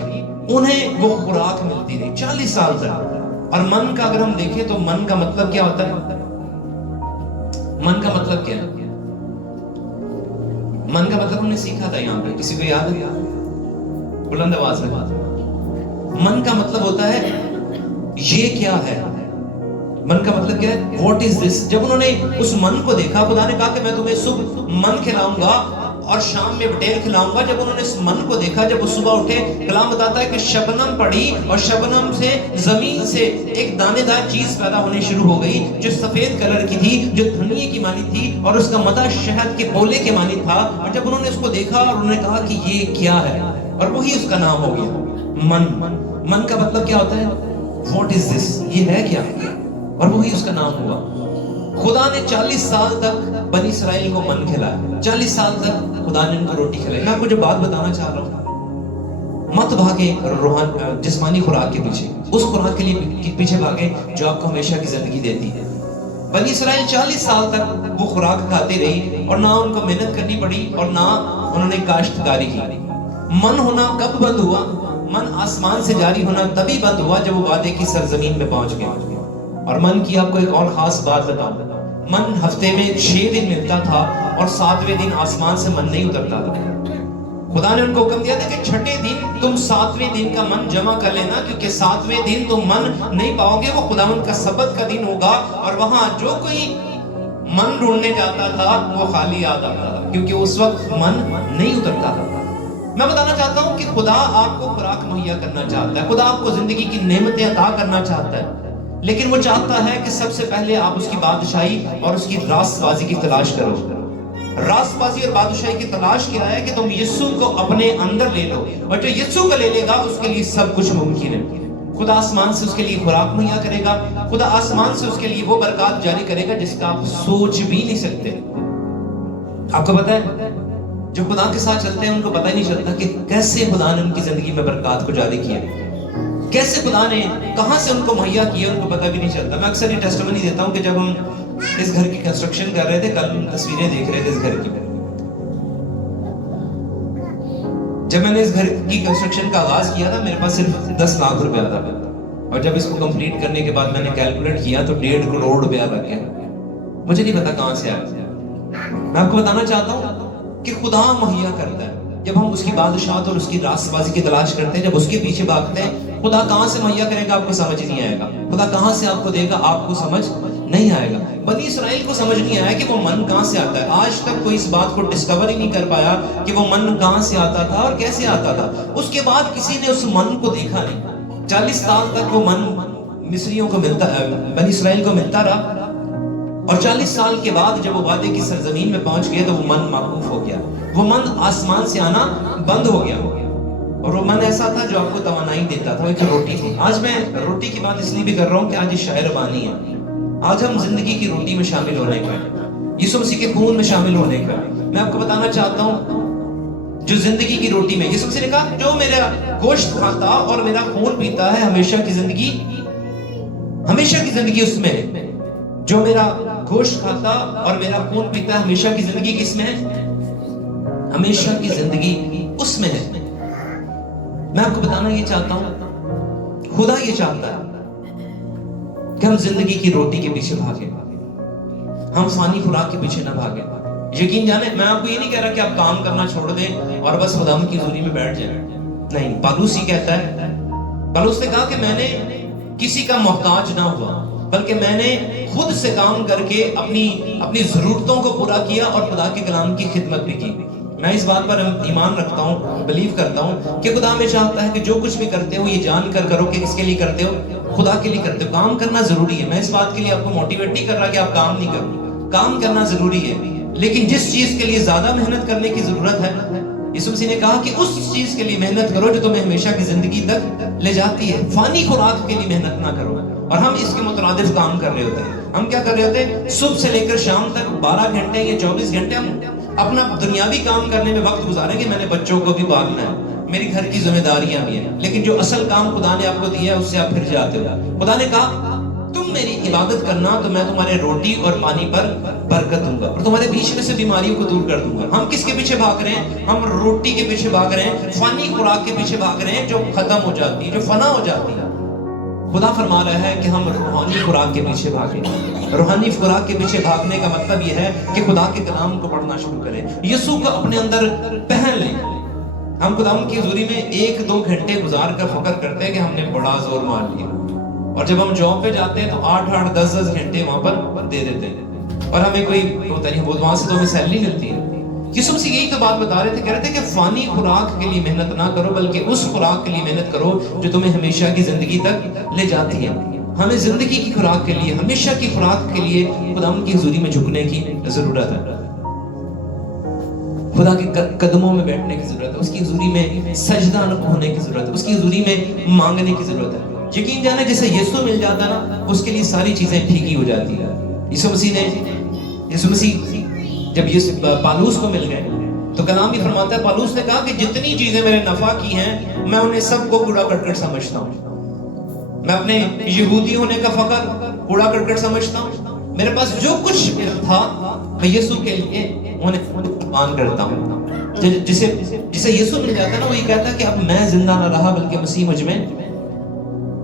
انہیں وہ خوراک ملتی رہی 40 سال تک. اور من کا اگر ہم دیکھیں تو من کا مطلب کیا ہوتا ہے؟ من کا مطلب کیا ہے؟ من کا مطلب ہم نے سیکھا تھا یہاں پہ، کسی کو یاد ہے؟ بلند آواز میں بات. من کا مطلب ہوتا ہے یہ کیا ہے. من کا مطلب کیا ہے؟ واٹ از دس. جب انہوں نے اس من کو دیکھا، خدا نے کہا کہ میں تمہیں صبح من کھلاؤں گا اور شام میں بٹیر کھلاؤں گا. جب انہوں نے اس من کو دیکھا، جب وہ صبح اٹھے، کلام بتاتا ہے کہ شبنم پڑی اور شبنم سے زمین سے ایک دانے دار چیز پیدا ہونے شروع ہو گئی جو سفید کلر کی تھی، جو دھنیے کی مانی تھی، اور اس کا مدہ شہد کے پولے کے مانی تھا. اور جب انہوں نے اس کو دیکھا اور انہوں نے کہا کہ یہ کیا ہے، اور وہی اس کا نام ہو گیا من. من کا مطلب کیا ہوتا ہے؟ واٹ از دس، یہ ہے کیا، اور وہی اس کا نام ہوا. خدا نے 40 سال تک بنی اسرائیل کو من کھلایا، 40 سال تک خدا نے ان کو روٹی کھلائی. میں آپ کو جو بات بتانا چاہ رہا ہوں، مت بھاگے جسمانی خوراک کے پیچھے، اس خوراک کے لیے پیچھے بھاگے جو آپ کو ہمیشہ کی زندگی دیتی ہے. بنی اسرائیل 40 سال تک وہ خوراک کھاتی رہی اور نہ ان کو محنت کرنی پڑی اور نہ انہوں نے کاشتکاری کی. من ہونا کب بند ہوا؟ من آسمان سے جاری ہونا تبھی بند ہوا جب وہ وعدے کی سرزمین میں پہنچ گیا. اور من کی آپ کو ایک اور خاص بات بتاؤں، من ہفتے میں 6 دن ملتا تھا اور 7ویں دن آسمان سے من نہیں اترتا تھا. خدا نے ان کو حکم دیا تھا کہ 6 دن تم 7ویں دن کا من جمع کر لینا، کیونکہ 7ویں دن تم من نہیں پاؤ گے. وہ خداوند کا سبت کا دن ہوگا، اور وہاں جو کوئی من ڈھونڈنے جاتا تھا وہ خالی آتا تھا، کیونکہ اس وقت من نہیں اترتا تھا. میں بتانا چاہتا ہوں کہ خدا آپ کو خوراک مہیا کرنا چاہتا ہے، خدا آپ کو زندگی کی نعمتیں عطا کرنا چاہتا ہے، لیکن وہ چاہتا ہے کہ سب سے پہلے آپ اس کی بادشاہی اور اس کی راست بازی کی تلاش کرو. راست بازی اور بادشاہی کی تلاش کیا ہے کہ تم یسوع کو اپنے اندر لے لو، اور جو یسوع کو لے لے گا اس کے لیے سب کچھ ممکن ہے. خدا آسمان سے اس کے لیے خوراک مہیا کرے گا، خدا آسمان سے اس کے لیے وہ برکات جاری کرے گا جس کا آپ سوچ بھی نہیں سکتے. آپ کو پتا ہے جو خدا کے ساتھ چلتے ہیں ان کو پتہ ہی نہیں چلتا کہ کیسے خدا نے ان کی زندگی میں برکات کو جاری کیا، کیسے خدا نے کہاں سے ان کو مہیا کیا، ان کو پتہ بھی نہیں چلتا. میں اکثر یہ ٹیسٹیمنی دیتا ہوں کہ جب ہم اس گھر کی کنسٹرکشن کر رہے تھے، کل ہم تصویریں دیکھ رہے تھے اس گھر کی، جب میں نے اس گھر کی کنسٹرکشن کا آغاز کیا تھا میرے پاس صرف 10 لاکھ روپیہ تھا، اور جب اس کو کمپلیٹ کرنے کے بعد میں نے کیلکولیٹ کیا تو 1.5 کروڑ روپیہ لگ گیا. مجھے نہیں پتا کہاں سے آیا. میں آپ کو بتانا چاہتا ہوں کہ خدا مہیا کرتا ہے. جب ہم اس کی بادشاہت اور اس کی راست بازی کی تلاش کرتے ہیں، جب اس کے پیچھے بھاگتے ہیں خدا کہاں سے مہیا کرے گا آپ کو سمجھ نہیں آئے گا، خدا کہاں سے آپ کو دے گا آپ کو سمجھ نہیں آئے گا۔ بنی اسرائیل کو سمجھ نہیں آیا کہ وہ من کہاں سے آتا ہے، آج تک کوئی اس بات کو ڈسکور ہی نہیں کر پایا کہ وہ من کہاں سے آتا تھا اور کیسے آتا تھا۔ اس کے بعد کسی نے اس من کو دیکھا نہیں، 40 سال تک وہ من مصریوں کو ملتا، بنی اسرائیل کو ملتا رہا، اور 40 سال کے بعد جب وہ وعدے کی سرزمین میں پہنچ گئے تو وہ من موقوف ہو گیا، وہ من آسمان سے آنا بند ہو گیا، اور وہ من ایسا تھا جو آپ کو توانائی دیتا تھا، وہ ایک روٹی تھی۔ آج میں روٹی کی بات اس لیے بھی کر رہا ہوں کہ آج یہ شاعر بانی ہے، آج ہم زندگی کی روٹی میں شامل ہونے کا ہے، یسوع مسیح کے خون میں شامل ہونے کا ہے۔ میں آپ کو بتانا چاہتا ہوں جو زندگی کی روٹی میں، یسوع مسیح نے کہا جو میرا گوشت کھاتا اور میرا خون پیتا ہے ہمیشہ کی زندگی اس میں ہے، جو میرا گوشت کھاتا اور میرا خون پیتا ہے ہمیشہ کی زندگی کس میں ہے؟ ہمیشہ کی زندگی اس میں ہے۔ میں آپ کو بتانا یہ چاہتا ہوں، خدا یہ چاہتا ہے کہ ہم زندگی کی روٹی کے پیچھے بھاگیں، ہم فانی خوراک کے پیچھے نہ بھاگیں۔ یقین جانیں میں آپ کو یہ نہیں کہہ رہا کہ آپ کام کرنا چھوڑ دیں اور بس خدا کی حضوری میں بیٹھ جائیں، نہیں۔ پالوس ہی کہتا ہے، پالوس نے کہا کہ میں نے کسی کا محتاج نہ ہوا بلکہ میں نے خود سے کام کر کے اپنی ضرورتوں کو پورا کیا اور خدا کے کلام کی خدمت بھی کی۔ میں اس بات پر ایمان رکھتا ہوں، بلیو کرتا ہوں کہ خدا میں چاہتا ہے کہ جو کچھ بھی کرتے ہو یہ جان کر کرو کہ کس کے لیے کرتے ہو، خدا کے لیے کرتے ہو۔ کام کرنا ضروری ہے، میں اس بات کے لیے آپ کو موٹیویٹ نہیں کر رہا کہ آپ کام نہیں کرو، کام کرنا ضروری ہے، لیکن جس چیز کے لیے زیادہ محنت کرنے کی ضرورت ہے، یسوع مسیح نے کہا کہ اس چیز کے لیے محنت کرو جو تمہیں ہمیشہ کی زندگی تک لے جاتی ہے، فانی خوراک کے لیے محنت نہ کرو۔ اور ہم اس کے مترادف کام کر رہے ہوتے ہیں، ہم کیا کر رہے ہوتے ہیں؟ صبح سے لے کر شام تک 12 گھنٹے یا 24 گھنٹے ہم اپنا دنیاوی کام کرنے میں وقت گزاریں گے، میں نے بچوں کو بھی پالنا ہے، میری گھر کی ذمہ داریاں بھی ہیں، لیکن جو اصل کام خدا نے آپ کو دیا ہے اس سے آپ پھر جاتے ہو۔ خدا نے کہا تم میری عبادت کرنا تو میں تمہارے روٹی اور پانی پر برکت دوں گا اور تمہارے بیچ میں سے بیماریوں کو دور کر دوں گا۔ ہم کس کے پیچھے بھاگ رہے ہیں؟ ہم روٹی کے پیچھے بھاگ رہے ہیں، فانی خوراک کے پیچھے بھاگ رہے ہیں جو ختم ہو جاتی ہے، جو فنا ہو جاتی ہے۔ خدا فرما رہا ہے کہ ہم روحانی خوراک کے پیچھے بھاگیں۔ روحانی خوراک کے پیچھے بھاگنے کا مطلب یہ ہے کہ خدا کے کلام کو پڑھنا شروع کریں، یسوع کو اپنے اندر پہن لیں۔ ہم خدا کی حضوری میں 1-2 گھنٹے گزار کر فکر کرتے ہیں کہ ہم نے بڑا زور مار لیا، اور جب ہم جاب پہ جاتے ہیں تو 8-8 10-10 گھنٹے وہاں پر دے دیتے ہیں اور ہمیں کوئی ہوتا نہیں، وہاں سے تو ہمیں سیلری ملتی ہے۔ یسوع مسیح یہی تو بات بتا رہے تھے، کہہ رہے تھے کہ فانی خوراک کے لیے محنت نہ کرو بلکہ اس خوراک کے لیے محنت کرو جو تمہیں ہمیشہ کی زندگی تک لے جاتی ہے۔ ہمیں زندگی کی خوراک کے لیے، ہمیشہ کی خوراک کے لیے خدا کی حضوری میں جھکنے کی ضرورت ہے، خدا کے قدموں میں بیٹھنے کی ضرورت ہے، اس کی حضوری میں سجدہ ہونے کی ضرورت ہے، اس کی حضوری میں مانگنے کی ضرورت ہے۔ یقین جانے جسے یسوع مل جاتا نا اس کے لیے ساری چیزیں پھیکی ہو جاتی ہے۔ یسوع مسیح جب پالوس کو مل گئے تو کلام بھی فرماتا ہے، پالوس نے کہا کہ جتنی چیزیں میرے نفع کی ہیں میں انہیں سب کو کوڑا کرکٹ سمجھتا ہوں، میں اپنے یہودی ہونے کا فخر کوڑا کرکٹ سمجھتا ہوں، میرے پاس جو کچھ تھا میں یسوع کے لیے انہیں قربان کرتا ہوں۔ جسے یسوع مل جاتا ہے نا وہ یہ کہتا ہے کہ اب میں زندہ نہ رہا بلکہ مسیح مجھ میں،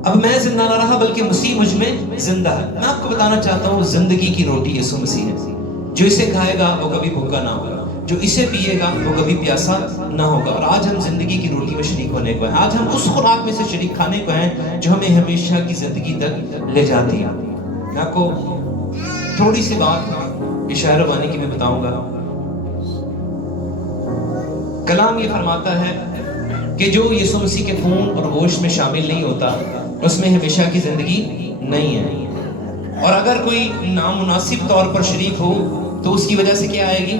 اب میں زندہ نہ رہا بلکہ مسیح مجھ میں زندہ ہے۔ میں آپ کو بتانا چاہتا ہوں زندگی کی روٹی یسوع مسیح ہے، جو اسے کھائے گا وہ کبھی بھوکا نہ ہوگا، جو اسے پیے گا وہ کبھی پیاسا نہ ہوگا۔ اور آج ہم زندگی کی روٹی میں شریک ہونے کو ہیں، آج ہم اس خوراک میں سے شریک کھانے کو ہیں جو ہمیں ہمیشہ کی زندگی تک لے جاتی ہے۔ میں آپ کو تھوڑی سی بات اشارہ بانی کی میں بتاؤں گا۔ کلام یہ فرماتا ہے کہ جو یسوع مسیح کے خون اور گوشت میں شامل نہیں ہوتا اس میں ہمیشہ کی زندگی نہیں ہے، اور اگر کوئی نامناسب طور پر شریک ہو تو اس کی وجہ سے کیا آئے گی؟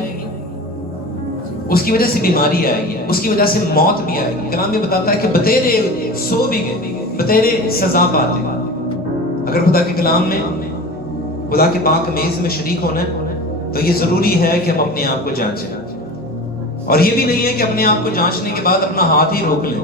اس کی وجہ سے بیماری آئے گی، اس کی وجہ سے موت بھی آئے گی۔ کلام یہ بتاتا ہے کہ بتیرے سو بھی گئے، بتیرے سزا پاتے۔ اگر خدا کے کلام میں خدا کے پاک میز میں شریک ہونا ہے تو یہ ضروری ہے کہ ہم اپنے آپ کو جانچیں، اور یہ بھی نہیں ہے کہ اپنے آپ کو جانچنے کے بعد اپنا ہاتھ ہی روک لیں۔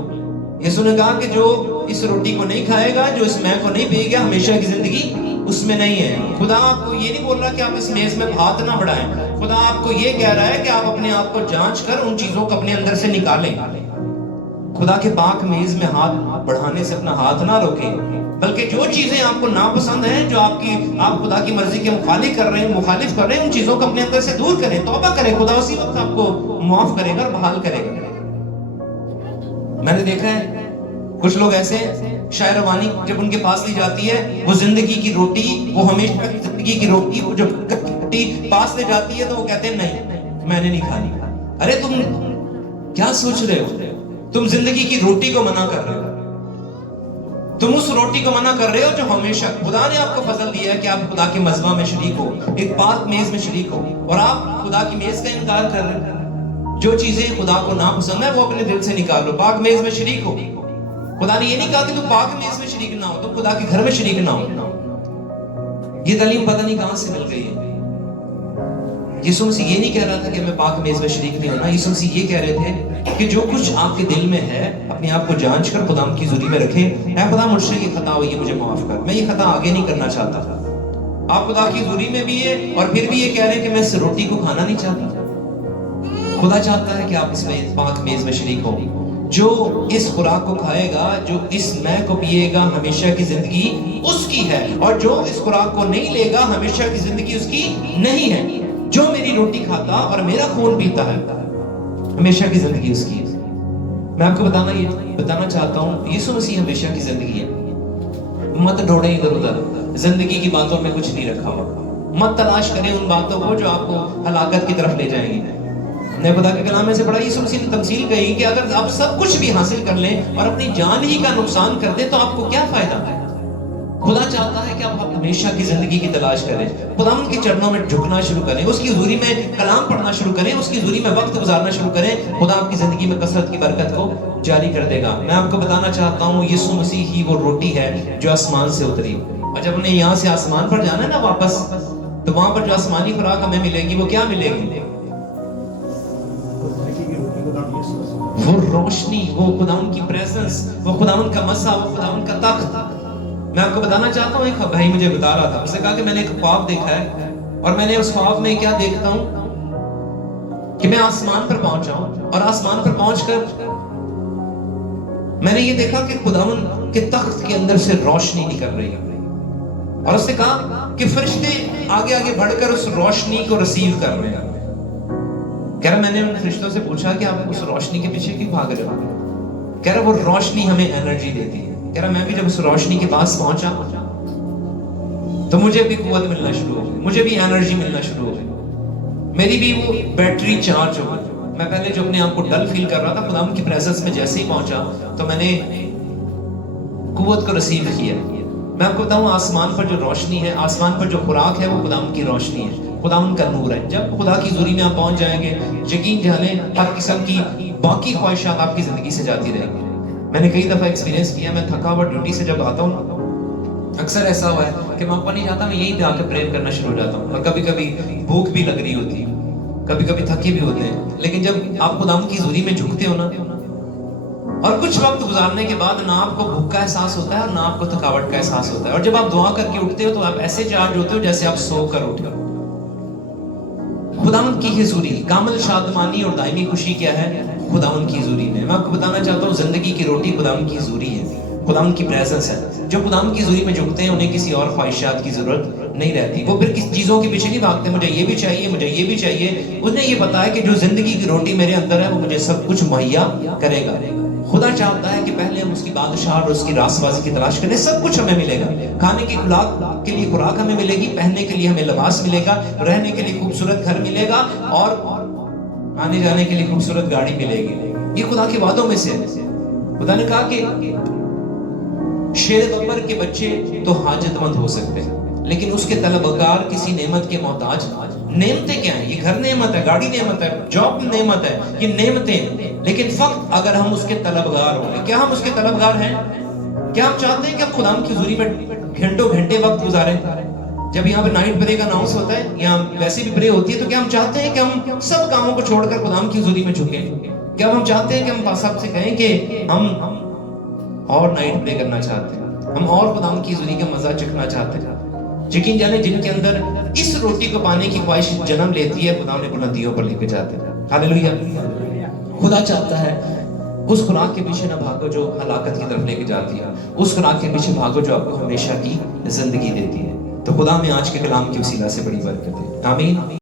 یسوع نے کہا کہ جو اس روٹی کو نہیں کھائے گا، جو اس مے کو نہیں پیے گا، ہمیشہ کی زندگی اس میں نہیں ہے۔ خدا آپ کو یہ نہیں بول رہا کہ آپ اس میز میں ہاتھ نہ بڑھائیں، خدا آپ کو یہ کہہ رہا ہے کہ آپ اپنے آپ کو جانچ کر ان چیزوں کو اپنے اندر سے نکالیں۔ خدا کے پاک میز میں ہاتھ بڑھانے سے اپنا ہاتھ نہ روکیں، بلکہ جو چیزیں آپ کو ناپسند ہیں، جو آپ خدا کی مرضی کے مخالف کر رہے ہیں، ان چیزوں کو اپنے اندر سے دور کریں، توبہ کریں، خدا اسی وقت آپ کو معاف کرے گا اور بحال کرے گا۔ میں نے دیکھا ہے کچھ لوگ ایسے ہیں شاعر روانی جب ان کے پاس لی جاتی ہے وہ زندگی کی روٹی، وہ ہمیشہ کی زندگی کی روٹی وہ جب پاس لے جاتی ہے تو وہ کہتے ہیں نہیں میں نے نہیں کھانی۔ ارے تم کیا سوچ رہے ہو؟ تم زندگی کی روٹی کو منع کر رہے ہو، تم اس روٹی کو منع کر رہے ہو جو ہمیشہ خدا نے آپ کو فضل دیا ہے کہ آپ خدا کے مذبح میں شریک ہو، ایک پاک میز میں شریک ہو، اور آپ خدا کی میز کا انکار کر رہے ہو۔ جو چیزیں خدا کو ناپسند ہے وہ اپنے دل سے نکال لو، پاک میز میں شریک ہو۔ خدا نے یہ نہیں کہا کہ تم پاک میز میں شریک نہ ہو، تم خدا کے گھر میں شریک نہ ہو۔ یہ تعلیم پتہ نہیں کہاں سے مل گئی ہے۔ یسوع مسیح یہ نہیں کہہ رہا تھا کہ میں پاک میز میں شریک نہیں ہونا، یسوع مسیح یہ کہہ رہے تھے کہ جو کچھ آپ کے دل میں ہے اپنے آپ کو جانچ کر خدا کی حضوری میں رکھیں، اے خدا مجھ سے یہ خطا ہوئی ہے مجھے معاف کر، میں یہ خطا آگے نہیں کرنا چاہتا۔ آپ خدا کی حضوری میں بھی ہے اور پھر بھی یہ کہہ رہے ہیں کہ میں اس روٹی کو کھانا نہیں چاہتا۔ خدا چاہتا ہے کہ آپ اس میں پاک میز میں شریک ہو۔ جو اس خوراک کو کھائے گا، جو اس مے کو پیے گا، ہمیشہ کی زندگی اس کی ہے، اور جو اس خوراک کو نہیں لے گا ہمیشہ کی زندگی اس کی نہیں ہے۔ جو میری روٹی کھاتا اور میرا خون پیتا ہے ہمیشہ کی زندگی اس کی ہے۔ میں آپ کو بتانا چاہتا ہوں یسوع مسیح ہمیشہ کی زندگی ہے۔ مت ڈھونڈیں ادھر ادھر، زندگی کی باتوں میں کچھ نہیں رکھا ہوا۔ مت تلاش کریں ان باتوں کو جو آپ کو ہلاکت کی طرف لے جائیں گی۔ نے خدا کے کلام میں سے پڑھا، یسوع مسیح نے تمثیل کہی کہ اگر آپ سب کچھ بھی حاصل کر لیں اور اپنی جان ہی کا نقصان کر دیں تو آپ کو کیا فائدہ ہے؟ خدا چاہتا ہے کہ آپ ہمیشہ کی زندگی کی تلاش کریں، خدا ان کے چرنوں میں جھکنا شروع کریں، اس کی حضوری میں کلام پڑھنا شروع کریں، اس کی حضوری میں وقت گزارنا شروع کریں، خدا آپ کی زندگی میں کثرت کی برکت کو جاری کر دے گا۔ میں آپ کو بتانا چاہتا ہوں یسوع مسیح ہی وہ روٹی ہے جو آسمان سے اتری، اور جب ہمیں یہاں سے آسمان پر جانا ہے نا واپس، تو وہاں پر جو آسمانی خوراک ہمیں ملے گی وہ کیا ملے گی؟ وہ روشنی، وہ خداوند کی پریزنس، وہ خداوند کا مسا، وہ خداوند کا تخت۔ میں آپ کو بتانا چاہتا ہوں، ایک بھائی مجھے بتا رہا تھا، اس نے کہا کہ میں نے ایک خواب دیکھا ہے، اور میں نے اس خواب میں کیا دیکھتا ہوں کہ میں آسمان پر پہنچا ہوں، اور آسمان پر پہنچ کر میں نے یہ دیکھا کہ خداوند کے تخت کے اندر سے روشنی نکل رہی ہے، اور اس نے کہا کہ فرشتے آگے آگے بڑھ کر اس روشنی کو ریسیو کر رہے ہیں۔ کہہ رہا میں نے ان فرشتوں سے پوچھا کہ آپ اس روشنی کے پیچھے کیوں بھاگ رہے ہو؟ کہہ رہا وہ روشنی ہمیں انرجی دیتی ہے۔ کہہ رہا میں بھی جب اس روشنی کے پاس پہنچا تو مجھے بھی قوت ملنا شروع ہو گئی، مجھے بھی انرجی ملنا شروع ہو گئی، میری بھی وہ بیٹری چارج ہو گئی۔ میں پہلے جو اپنے آپ کو ڈل فیل کر رہا تھا، خدا کی پریزنس میں جیسے ہی پہنچا تو میں نے قوت کو ریسیو کیا۔ میں آپ کو بتاؤں آسمان پر جو روشنی ہے، آسمان پر جو خوراک ہے، وہ خدا کی روشنی ہے، خدا ان کا نور ہے۔ جب خدا کی حضوری میں آپ پہنچ جائیں گے، یقین جانیں ہر قسم کی باقی خواہشات آپ کی زندگی سے جاتی رہیں گی۔ میں نے کئی دفعہ ایکسپیرینس کیا، میں تھکا ہوا ڈیوٹی سے جب آتا ہوں، اکثر ایسا ہوا ہے کہ میں اوپر نہیں جاتا، میں یہیں پہ آ کے پریئر کرنا شروع ہو جاتا ہوں، اور کبھی کبھی بھوک بھی لگ رہی ہوتی ہے، کبھی کبھی تھکے بھی ہوتے ہیں، لیکن جب آپ خدا کی حضوری میں جھکتے ہو نا، اور کچھ وقت گزارنے کے بعد نہ آپ کو بھوک کا احساس ہوتا ہے اور نہ آپ کو تھکاوٹ کا احساس ہوتا ہے، اور جب آپ دعا کر کے اٹھتے ہو تو آپ ایسے چارج ہوتے ہو جیسے آپ سو کر اٹھے ہو۔ خداوند کی حضوری، کامل شادمانی اور دائمی خوشی کیا ہے؟ خداوند کی حضوری میں۔ میں آپ کو بتانا چاہتا ہوں زندگی کی روٹی خداوند کی حضوری ہے، خداوند کی پریزنس ہے۔ جو خداوند کی حضوری میں جھکتے ہیں انہیں کسی اور خواہشات کی ضرورت نہیں رہتی، وہ پھر کس چیزوں کے پیچھے نہیں بھاگتے، مجھے یہ بھی چاہیے، مجھے یہ بھی چاہیے۔ انہیں یہ پتا ہے کہ جو زندگی کی روٹی میرے اندر ہے وہ مجھے سب کچھ مہیا کرے گا۔ خدا چاہتا ہے کہ پہلے ہم اس کی بادشاہ اور اس کی راست بازی کی تلاش کریں، سب کچھ ہمیں ملے گا۔ کھانے کی خوراک کے لیے خوراک ہمیں ملے گی، پہننے کے لیے ہمیں لباس ملے گا، رہنے کے لیے خوبصورت گھر ملے گا، اور آنے جانے کے لیے خوبصورت گاڑی ملے گی۔ یہ خدا کے وعدوں میں سے ہے۔ خدا نے کہا کہ شیر گبر کے بچے تو حاجت مند ہو سکتے ہیں لیکن اس کے طلبگار کسی نعمت کے محتاج۔ نعمتیں کیا ہیں؟ یہ گھر نعمت ہے، گاڑی نعمت ہے، جاب نعمت ہے، یہ نعمتیں، لیکن فقط اگر ہم اس کے طلبگار ہوں گے۔ کیا ہم اس کے طلبگار ہیں؟ کیا ہم چاہتے ہیں کہ ہم خدا کی حضوری میں گھنٹوں گھنٹے وقت گزاریں؟ جب یہاں پہ نائٹ پرے کا اناؤنس ہوتا ہے یا ویسے بھی پرے ہوتی ہے تو کیا ہم چاہتے ہیں کہ ہم سب کاموں کو چھوڑ کر خدا کی حضوری میں جھکیں؟ کیا ہم چاہتے ہیں کہ ہم سب سے کہیں کہ ہم اور نائٹ پرے کرنا چاہتے ہیں، ہم اور خدا کی حضوری کا مزہ چکھنا چاہتے ہیں؟ یقین جانے جن کے اندر اس روٹی کو پانے کی خواہش جنم لیتی ہے، خدا انہیں بلندیوں پر لے کے جاتے ہیں۔ ہاللیلویا۔ خدا چاہتا ہے اس خوراک کے پیچھے نہ بھاگو جو ہلاکت کی طرف لے کے جاتی ہے، اس خوراک کے پیچھے بھاگو جو آپ کو ہمیشہ کی زندگی دیتی ہے۔ تو خدا میں آج کے کلام کی وسیلہ سے بڑی برکت ہے۔ آمین۔